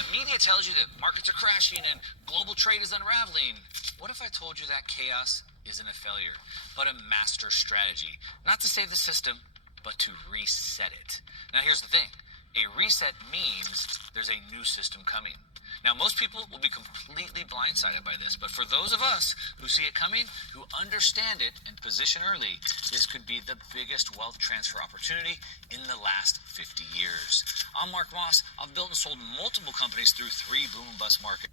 the media tells you that markets are crashing and global trade is unraveling. What if I told you that chaos isn't a failure, but a master strategy? Not to save the system, but to reset it. Now here's the thing. A reset means there's a new system coming. Now, most people will be completely blindsided by this, but for those of us who see it coming, who understand it and position early, this could be the biggest wealth transfer opportunity in the last 50 years. I'm Mark Moss. I've built and sold multiple companies through 3 boom and bust markets.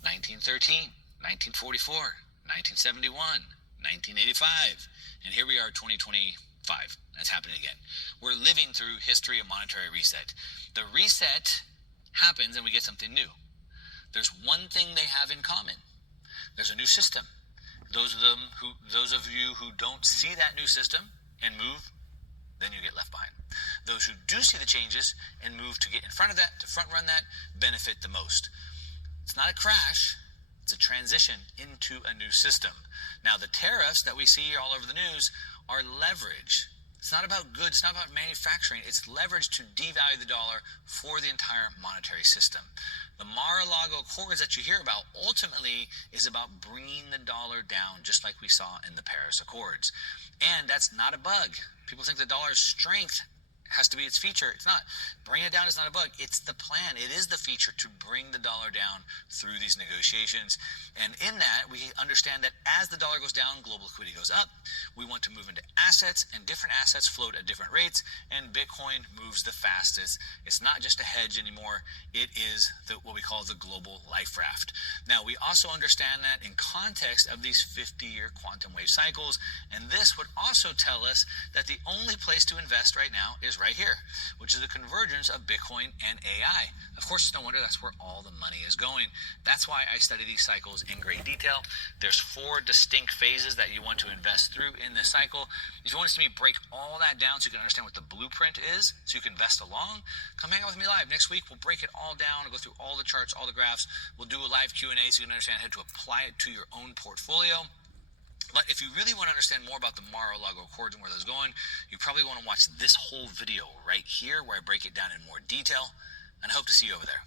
1913, 1944, 1971, 1985, and here we are 2025. That's happening again. We're living through history of monetary reset. The reset happens and we get something new. There's one thing they have in common. There's a new system. Those of you who don't see that new system and move, then you get left behind. Those who do see the changes and move to get in front of that, to front run that, benefit the most. It's not a crash, it's a transition into a new system. Now, the tariffs that we see all over the news are leverage. It's not about goods, it's not about manufacturing, it's leverage to devalue the dollar for the entire monetary system. The Mar-a-Lago Accords that you hear about ultimately is about bringing the dollar down, just like we saw in the Paris Accords. And that's not a bug. People think the dollar's strength has to be its feature. It's not. Bringing it down is not a bug. It's the plan. It is the feature to bring the dollar down through these negotiations. And in that, we understand that as the dollar goes down, global liquidity goes up. We want to move into assets, and different assets float at different rates, and Bitcoin moves the fastest. It's not just a hedge anymore. It is what we call the global life raft. Now, we also understand that in context of these 50-year quantum wave cycles, and this would also tell us that the only place to invest right now is right here, which is the convergence of Bitcoin and AI. Of course, it's no wonder that's where all the money is going. That's why I study these cycles in great detail. There's 4 distinct phases that you want to invest through in this cycle. If you want to see me break all that down so you can understand what the blueprint is, so you can invest along, come hang out with me live. Next week, we'll break it all down. I'll go through all the charts, all the graphs. We'll do a live Q&A so you can understand how to apply it to your own portfolio. But if you really want to understand more about the Mar-a-Lago Accords and where those are going, you probably want to watch this whole video right here where I break it down in more detail, and I hope to see you over there.